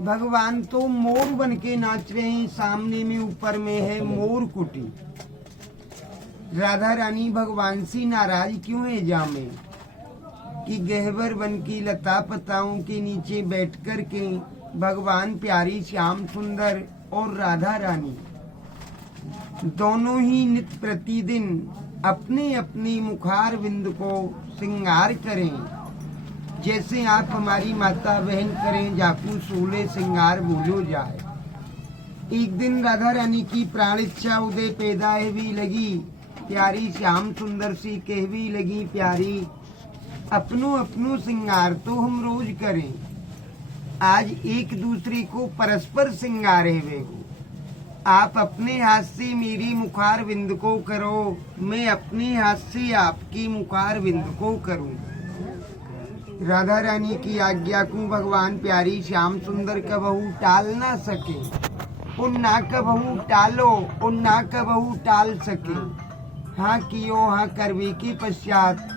भगवान तो मोर बन के नाच रहे हैं। सामने में ऊपर में है मोर कुटी। राधा रानी भगवान से नाराज क्यों है जामे कि गहवर बन की लता पताओं के नीचे बैठ कर के भगवान प्यारी श्याम सुंदर और राधा रानी दोनों ही नित्य प्रतिदिन अपने अपनी मुखार बिंद को श्रृंगार करें। जैसे आप हमारी माता बहन करें जाकू सोले श्रृंगार बोलो जाए। एक दिन राधा रानी की प्राण इच्छा उदय पैदा भी लगी। प्यारी श्याम सुंदर सी कहवी लगी प्यारी अपनो अपनो श्रृंगार तो हम रोज करें। आज एक दूसरे को परस्पर श्रृंगार है। आप अपने हाथ से मेरी मुखार बिंद को करो, मैं अपने हाथ से आपकी मुखार बिंद को करूं। राधा रानी की आज्ञा को भगवान प्यारी श्याम सुंदर कबहू टाल ना सके। उन ना कबहू टालो, उन ना कबहू टाल सके। हाँ कियो हाँ करवे के पश्चात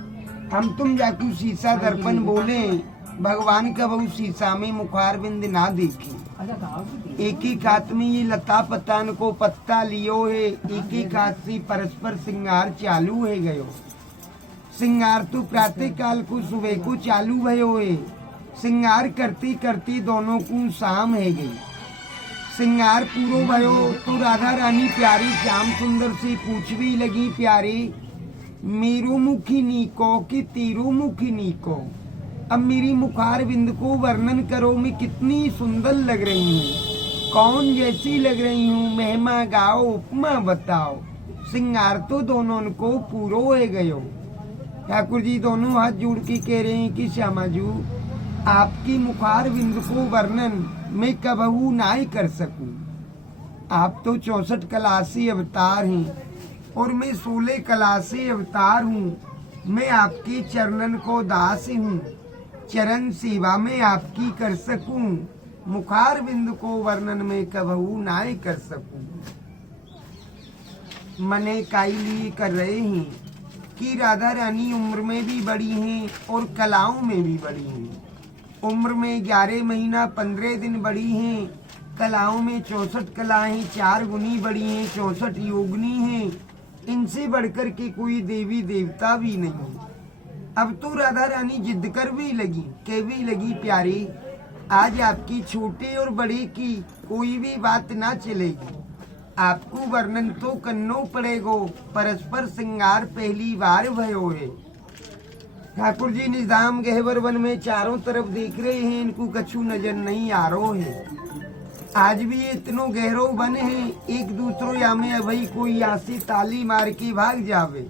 हम तुम जाकू शीशा दर्पण बोले। भगवान कबहू शीशा में मुखार बिंद ना देखे। एक ही हाथ में ये लता पतान को पत्ता लियो है। एक ही हाथ से परस्पर श्रृंगार चालू है गयो। श्रृंगार तो प्रातः काल को सुबह को चालू भयो है। श्रृंगार करती करती दोनों को शाम है गई। श्रृंगार पूरो भयो तो राधा रानी प्यारी श्याम सुंदर से पूछवी लगी प्यारी मेरो मुखी नीको कि तेरो मुखी नीको। अब मेरी मुखार बिंद को वर्णन करो, मैं कितनी सुंदर लग रही हूँ, कौन जैसी लग रही हूँ। महिमा गाओ उपमा बताओ। श्रृंगार तो दोनों को पूरो है गयो। ठाकुर जी दोनों हाथ जोड़ के कह रहे हैं कि श्यामाजू आपकी मुखार बिंद को वर्णन मैं कबहू ना ही कर सकूं। आप तो 64 कला से अवतार हैं और मैं 16 कला से अवतार हूँ। मैं आपके चरणन को दास हूँ, चरण सेवा में आपकी कर सकूं। मुखार बिंद को वर्णन में कबहू ना ही कर सकूं। मने काई लिए कर रहे हैं कि राधा रानी उम्र में भी बड़ी हैं और कलाओं में भी बड़ी हैं। उम्र में 11 महीना 15 दिन बड़ी हैं। कलाओं में 64 कलाएं 4 गुनी बड़ी हैं, 64 योगनी हैं। इनसे बढ़कर के कोई देवी देवता भी नहीं। अब तो राधा रानी जिद कर भी लगी, कह भी लगी प्यारी आज आपकी छोटे और बड़े की कोई भी बात ना चलेगी। आपको वर्णन तो करना पड़ेगो। परस्पर श्रृंगार पहली बार भयो है। ठाकुर जी निजाम गहवर वन में चारों तरफ देख रहे हैं, इनको कछु नजर नहीं आ रहा है। आज भी ये इतनो गहरो बन है, एक दूसरो या में भाई कोई यहाँ से ताली मार के भाग जावे,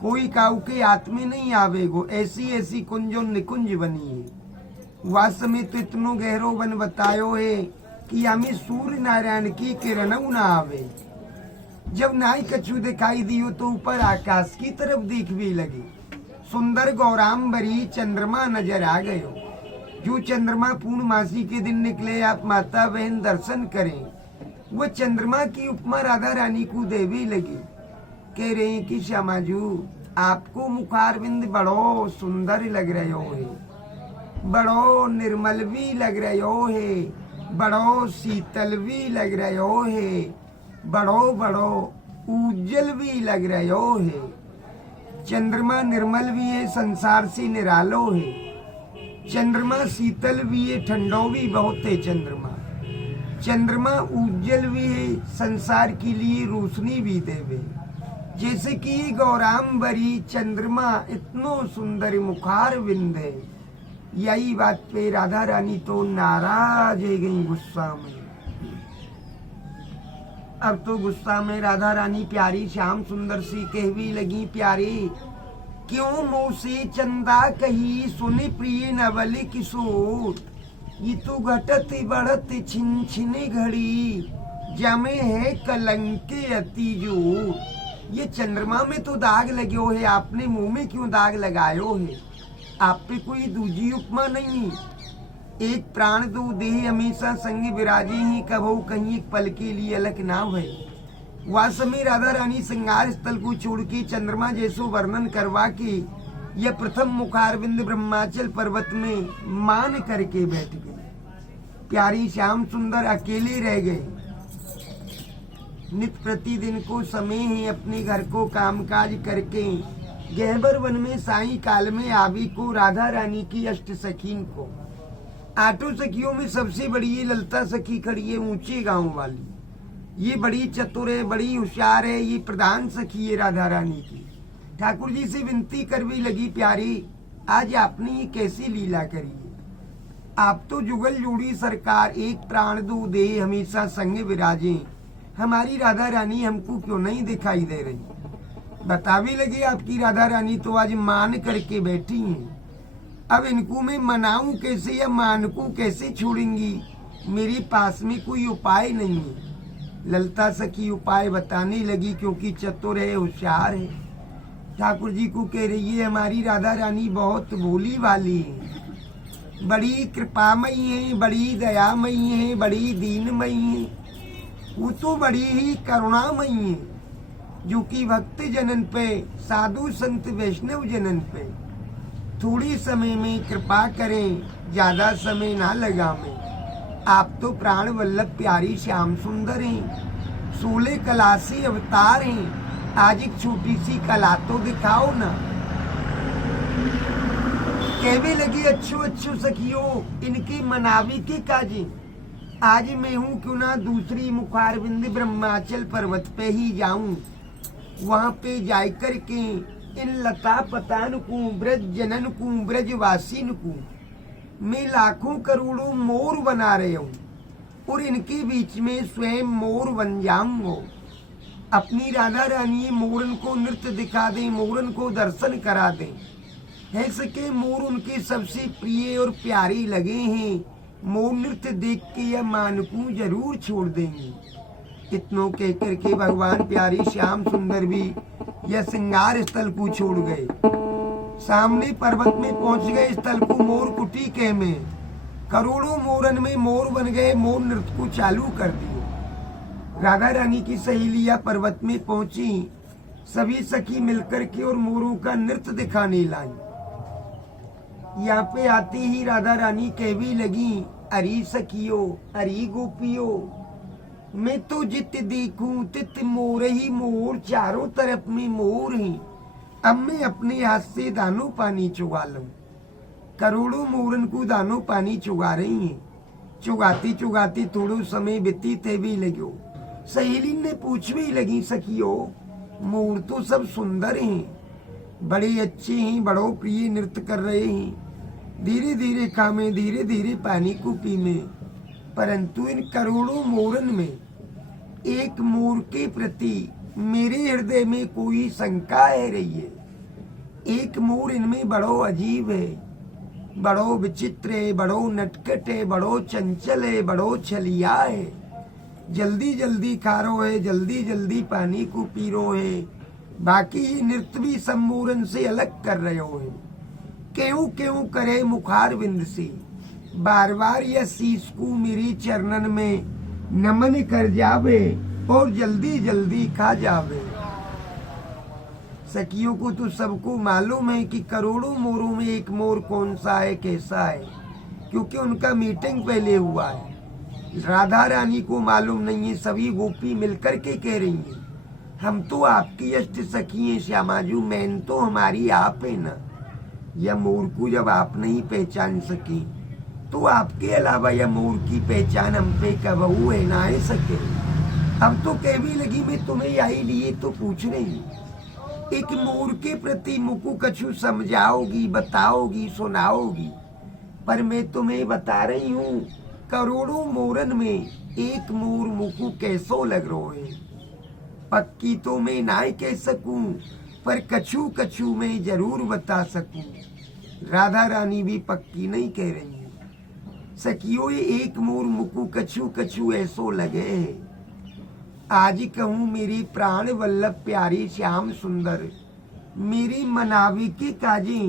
कोई काऊ के हाथ में नहीं आवेगो। ऐसी ऐसी कुंजो निकुंज बनी है। वह समय तो इतनो गहरो बन बतायो है कि हमें सूर्य नारायण की किरण न आवे। जब नाई कछु दिखाई दियो तो ऊपर आकाश की तरफ देखने लगे। सुंदर गौराम्बरी चंद्रमा नजर आ गयो। जो चंद्रमा पूर्णमासी के दिन निकले आप माता बहन दर्शन करें, वो चंद्रमा की उपमा राधा रानी को देवी लगी। कह रहे हैं कि श्यामाजू आपको मुखार बिंद बड़ो सुंदर लग रहे हो है, बड़ो निर्मल भी लग रहे हो है, बड़ो शीतल भी लग रहे हो है, बड़ो बड़ो उज्जवल भी लग रहे हो है। चंद्रमा निर्मल भी है, संसार से निरालो है। चंद्रमा शीतल भी है, ठंडो भी बहुत है। चंद्रमा उज्जवल भी है, संसार के लिए रोशनी भी देवे। जैसे कि गौराम्बरी चंद्रमा इतनो सुंदर मुखार बिंद है। यही बात पे राधा रानी तो नाराज है गई, गुस्सा में। अब तो गुस्सा में राधा रानी प्यारी श्याम सुंदर सी कहवी लगी प्यारी क्यों मुँह से चंदा कही सुने प्रिय नवल किशोर। ये तो घटत बढ़त छिन छिने घड़ी जमे है कलंके अति जोर। ये चंद्रमा में तो दाग लगे हो है, आपने मुंह में क्यों दाग लगायो है। आप पे कोई दूजी उपमा नहीं। एक प्राण दो देह हमेशा संग विराजे ही, कबहू कहीं एक पल के लिए अलग ना भय। वह समय राधा रानी श्रृंगार स्थल को छोड़ के चंद्रमा जैसो वर्णन करवा के यह प्रथम मुखारविंद ब्रह्माचल पर्वत में मान करके बैठ गए। प्यारी श्याम सुंदर अकेले रह गए। नित प्रतिदिन को समय ही अपने घर को कामकाज करके गहबर वन में साई काल में आवी को राधा रानी की अष्ट सखीन को, आठों सखियों में सबसे बड़ी ये ललता सखी खड़ी है, ऊंचे गांव वाली। ये बड़ी चतुर है, बड़ी होशियार है, ये प्रधान सखी है राधा रानी की। ठाकुर जी से विनती कर भी लगी, प्यारी आज आपने ये कैसी लीला करी है। आप तो जुगल जोड़ी सरकार, एक प्राण दो दे हमेशा संग विराजे, हमारी राधा रानी हमको क्यों नहीं दिखाई दे रही। बता भी लगे आपकी राधा रानी तो आज मान करके बैठी हैं। अब इनको मैं मनाऊं कैसे या मान को कैसे छोड़ेंगी, मेरे पास में कोई उपाय नहीं है। ललता सखी उपाय बताने लगी, क्योंकि चतुर है, होशियार है। ठाकुर जी को कह रही है हमारी राधा रानी बहुत भोली वाली है, बड़ी कृपामयी है, बड़ी दयामयी है, बड़ी दीनमयी है। वो तो बड़ी ही करुणामयी है, जो कि भक्त जनन पे, साधु संत वैष्णव जनन पे थोड़ी समय में कृपा करें, ज्यादा समय ना लगावें। आप तो प्राण वल्लभ प्यारी श्याम सुंदर हैं, 16 कलासी अवतार हैं, आज एक छोटी सी कला तो दिखाओ ना। कहने लगी अच्छो अच्छो सखियों, इनकी मनावी के काजे, आज मैं हूँ क्यों ना दूसरी मुखारविंद ब्रह्माचल पर्वत पे ही जाऊं, वहाँ पे जाकर के इन लता पतान को, ब्रज जनन को, ब्रजवासीन को मैं लाखों करोड़ों मोर बना रहे हूँ और इनके बीच में स्वयं मोर बन जाऊंगा। अपनी राधा रानी मोरन को नृत्य दिखा दें, मोरन को दर्शन करा दें। है सके मोर उनके सबसे प्रिय और प्यारे लगे हैं, मोर नृत्य देख के यह मान को जरूर छोड़ देंगे। इतनों कह करके भगवान प्यारी श्याम सुंदर भी यह श्रृंगार स्थल को छोड़ गए, सामने पर्वत में पहुंच गए। स्थल को मोर कुटी के में करोड़ों मोरन में मोर बन गए, मोर नृत्य को चालू कर दिए। राधा रानी की सहेलियां पर्वत में पहुंची, सभी सखी मिलकर के और मोरों का नृत्य दिखाने लाई। यहाँ पे आते ही राधा रानी कह भी लगी, अरे सखियो, अरे गोपियो, मैं तो जित देखूं तित मोर ही मोर, चारों तरफ में मोर ही। अब मैं अपने हाथ से दानो पानी चुगा लूं। करोड़ों मोरन को दानो पानी चुगा रही हैं। चुगाती चुगाती थोड़ो समय व्यतीत भी लगे। सहेली ने पूछ भी लगी, सखियो मोर तो सब सुंदर हैं, बड़े अच्छे हैं, बड़ो प्रिय नृत्य कर रहे हैं, धीरे धीरे खामे, धीरे धीरे पानी को पीमे, परंतु इन करोड़ों मोरन में एक मोर के प्रति मेरे हृदय में कोई शंका है रही है। एक मोर इनमें बड़ो अजीब है, बड़ो विचित्र है, बड़ो नटखट है, बड़ो चंचल है, बड़ो छलिया है, जल्दी जल्दी खा रो है, जल्दी जल्दी पानी को पी रो है, बाकी नृत्य भी सम्मोरन से अलग कर रहे हो है। क्यों क्यों करे मुखार बिंद से, बार बार यह शीश को मेरी चरणन में नमन कर जावे और जल्दी जल्दी खा जावे। सखियों को तो सबको मालूम है कि करोड़ों मोरों में एक मोर कौन सा है, कैसा है, क्योंकि उनका मीटिंग पहले हुआ है। राधा रानी को मालूम नहीं है, सभी गोपी मिलकर के कह रही हैं, हम तो आपकी अष्ट सखी हैं श्यामाजू, मैन तो हमारी आप है ना। यह मोर को जब आप नहीं पहचान सकी तो आपके अलावा यह मोर की पहचान हम पे कबहू है ना आ सके। अब तो कह भी लगी, मैं तुम्हें आई लिए तो पूछ रही, एक मोर के प्रति मुकु कछु समझाओगी, बताओगी, सुनाओगी, पर मैं तुम्हें बता रही हूँ करोड़ों मोरन में एक मोर मुकु कैसो लग रो है। पक्की तो मैं ना कह सकूं, पर कछु कछु मैं जरूर बता सकूं। राधा रानी भी पक्की नहीं कह रही है। सखियो ये एक मोर मुकु कछु कछु ऐसो लगे है। आज कहूँ मेरी प्राण वल्लभ प्यारी श्याम सुंदर, मेरी मनावी के काजी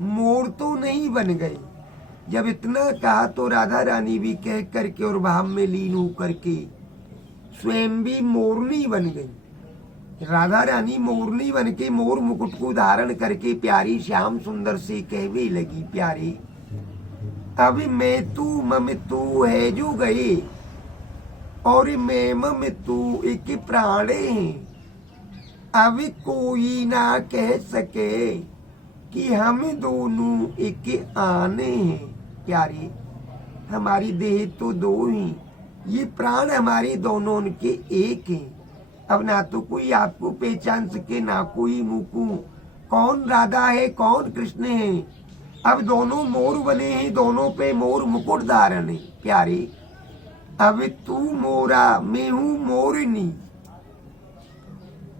मोर तो नहीं बन गए। जब इतना कहा तो राधा रानी भी कह करके और भाव में लीन होकर के स्वयं भी मोरनी बन गई। राधा रानी मोरनी बन के मोर मुकुट को धारण करके प्यारी श्याम सुंदर से कहने लगी, प्यारी अभी मैं तू मम तू है जो गए और मैं मम तू एक प्राणे हैं। अभी कोई ना कह सके कि हम दोनों एक आने हैं। प्यारे, हमारी देह तो दो ही, ये प्राण हमारे दोनों के एक हैं। अब ना तो कोई आपको पहचान सके ना कोई मुकू, कौन राधा है कौन कृष्ण है। अब दोनों मोर बने हैं, दोनों पे मोर मुकुट धारण है। प्यारे, अब तू मोरा मैं हूँ मोरनी,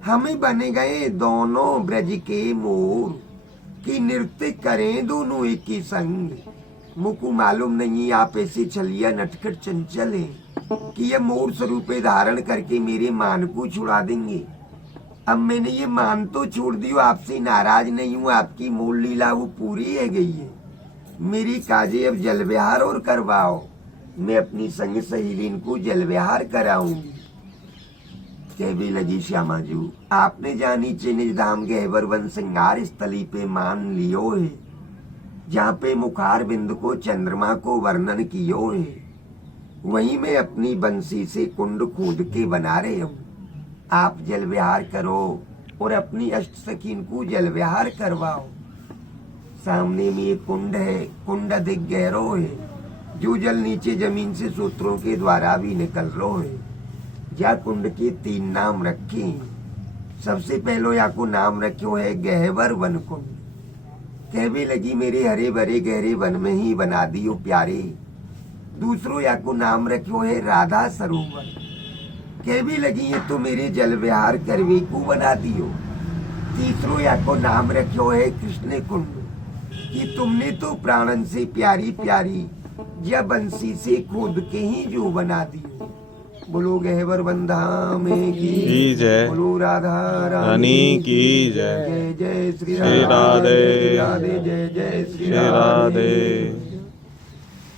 हमें बने गए दोनों ब्रज के मोर कि नृत्य करें दोनों एक ही संग। मुझको मालूम नहीं आप ऐसे छलिया नटखट चंचल हैं कि ये मोर स्वरूपे धारण करके मेरे मान को छुड़ा देंगे। अब मैंने ये मान तो छोड़ दी, आपसे नाराज नहीं हूँ, आपकी मूल लीला वो पूरी है गई है। मेरी काजे अब जल विहार और करवाओ, मैं अपनी संग सहेली को जल विहार कराऊंगी। कहवी लगी श्यामा जू, आपने जानी चिनिज धाम गहवर वन सिंगार स्थली पे मान लियो है, जहाँ पे मुखार बिंद को चंद्रमा को वर्णन कियो है। वहीं मैं अपनी बंसी से कुंड खोद के बना रहे हूँ। आप जल विहार करो और अपनी अष्ट सखीन को जल विहार करवाओ। सामने में एक कुंड है, कुंड अधिक गहरो है, जो जल नीचे जमीन से सूत्रों के द्वारा भी निकल रो है। या कुंड के 3 नाम रखे हैं। सबसे पहले या को नाम रखो है गहवर वन कुंड। कहवी लगी मेरे हरे भरे गहरे वन में ही बना दियो प्यारे। दूसरो या को नाम रखो है राधा सरोवर। कहवी लगी ये तो मेरे जल विहार करवे को बना दियो। तीसरो या को नाम रखो है कृष्ण कुंड, कि तुमने तो प्राणन से प्यारी प्यारी या बंसी से खोद के ही जो बना दियो। बोलो गहवर बंधाम की जय, बोलो राधा रानी की जय। जय जय श्री राधे, राधे जय जय श्री राधे।